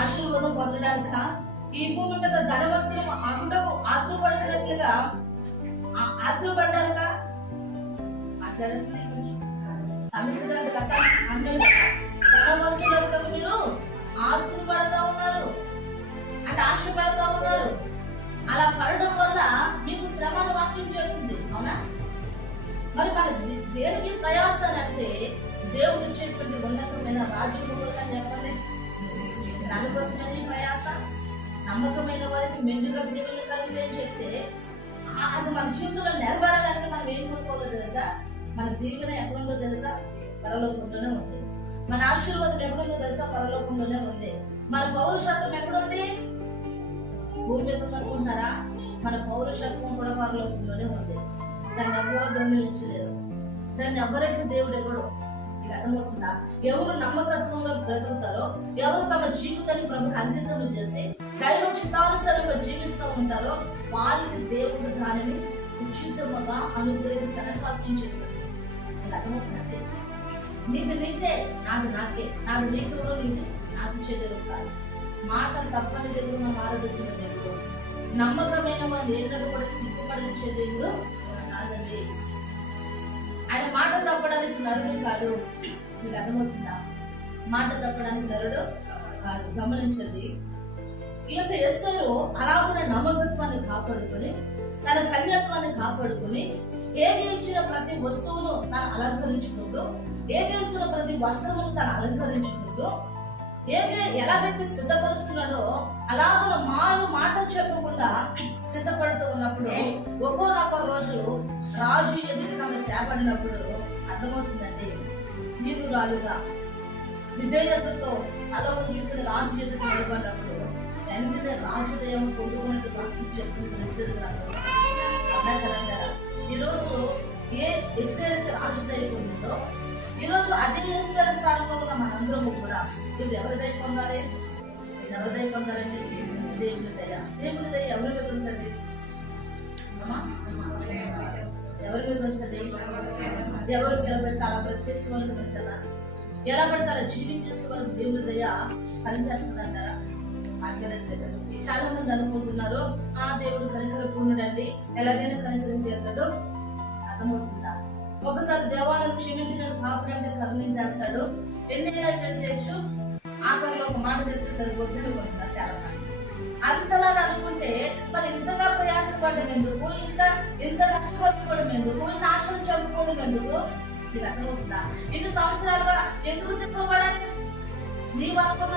ఆశీర్వాదం పొందడానిక? ఈ భూమి మీద ధనవంతులు అగుటకు ఆత్రపడుతున్నట్లుగా ఆత్రపడ్డారుగా మాట్లాడండి. ధనవంతులకు మీరు ఆత్రపడతా ఉన్నారు అంటే ఆశపడతా ఉన్నారు. అలా పడడం వల్ల మీకు శ్రమను వాక్యం చేస్తుంది. అవునా? మరి మన దేనికి ప్రయాసాలంటే దేవుడు ఇచ్చేటువంటి ఉన్నతమైన రాజ్యము అని చెప్పండి. దానికోసమే ప్రయాస. నమ్మకమైన వారికి మెండుగా దేవుని కలిగి అని చెప్తే అది మన జీవితంలో నెరవేరాలంటే మనం ఏం కోరుకోదో తెలుసా? మన దీవెన ఎక్కడుందో తెలుసా? పరలోకంలోనే ఉంది. మన ఆశీర్వాదం ఎక్కడుందో తెలుసా? పరలోకంలోనే ఉంది. మన పౌరుషత్వం ఎక్కడుంది? భూమి మీద ఉందనుకుంటున్నారా? మన పౌరుషత్వం కూడా పరలోకంలోనే ఉంది. దాన్ని ఎవరు దొంగిలించలేరు. దాన్ని ఎవరైతే దేవుడు ఎవడు మీకు అర్థమవుతుందా? ఎవరు నమ్మకత్వంగా బ్రతుకుతారో, ఎవరు తమ జీవితాన్ని ప్రభుకి అంకితం చేసి దైవ చిత్తానుసారంగా జీవిస్తూ ఉంటారో వాళ్ళకి దేవుడు దానిని ఉచితముగా అనుగ్రహిస్తానని వాక్యం చెప్పాడు. మీకు అర్థమవుతుందంటే నీకు నీకే, నాకు నాకే, నాకు నీకు నీకు నాకు చెల్లెలు కాదు. మాటలు తప్పని దేవుడు మనం ఆరాధిస్తున్న దేవుడు. నమ్మకమైన వాళ్ళు ఏనాడు కూడా సిగ్గుపడించే దేవుడు కాదండి. ఆయన మాట తప్పడానికి నరుడు కాదు. మీకు అర్థమవుతుందా? మాట తప్పడానికి నరుడు కాదు. గమనించండి. ఈ యొక్క ఎస్తరు అలా కూడా నమ్మకత్వాన్ని కాపాడుకొని తన కన్యత్వాన్ని కాపాడుకొని ఏది ఇచ్చిన ప్రతి వస్తువును తను అలంకరించుకుంటూ, ఏది ఇస్తున్న ప్రతి వస్త్రమును తను అలంకరించుకుంటూ, ఎలాగైతే సిద్ధపరుస్తున్నాడో అలాగ మారు మాట చెప్పకుండా సిద్ధపడుతూ ఉన్నప్పుడు ఒక్కొక్క రోజు రాజు ఎదుటి తమను చేపడినప్పుడు అర్థమవుతుందండి. నీతురాలుగా విధేయతతో అలా ఉంచుకుని రాజు ఎదుటి నిలబడినప్పుడు వెంటనే రాజు దయము పొందుకున్నట్టు వాక్యం చెప్తుంది. ఈరోజు ఏ ఎస్తేర్ అయితే రాజు దయ పొందిందో ఈరోజు అదే ఎస్తేర్ స్థానంలో మనందరము కూడా ఇది ఎవరి దయ పొందాలి? ఎవరి దయ పొందాలండి? దేవుని దయ. దేవుని దయ ఎవరి మీద ఉంటుంది? ఎవరి మీద ఉంటుంది? ఎవరు నిలబెడితే అలా బ్రతికేసే వాళ్ళకి ఉంటుందా? ఎలా పడతారా జీవించేసే వాళ్ళకి దేవుని దయ పనిచేస్తుంది అంటారా? మాట్లాడట్లేదు. చాలా మంది అనుకుంటున్నారు ఆ దేవుడు కనికర పూర్ణుడండి, ఎలాగైనా కనికరం చేస్తాడు. అర్థమవుతుందా? ఒకసారి దేవాలను క్షమించిన పాపుడు అంటే కరుణించేస్తాడు. ఎన్నైనా చేసేయచ్చు. ఆఖరిలో ఒక మాట చెప్తే సరిపోతుంది అనుకుంటున్నారు చాలా మంది. అంతలాగా అనుకుంటే మరి ఇంతగా ప్రయాసపడడం ఎందుకు? ఇంత నష్టపోవడం ఎందుకు? ఇంత ఆశలు చంపుకోవడం ఎందుకు? ఇది అర్థమవుతుందా? 2 సంవత్సరాలుగా ఎందుకు తిప్పబడాలి? నీవు అనుకున్న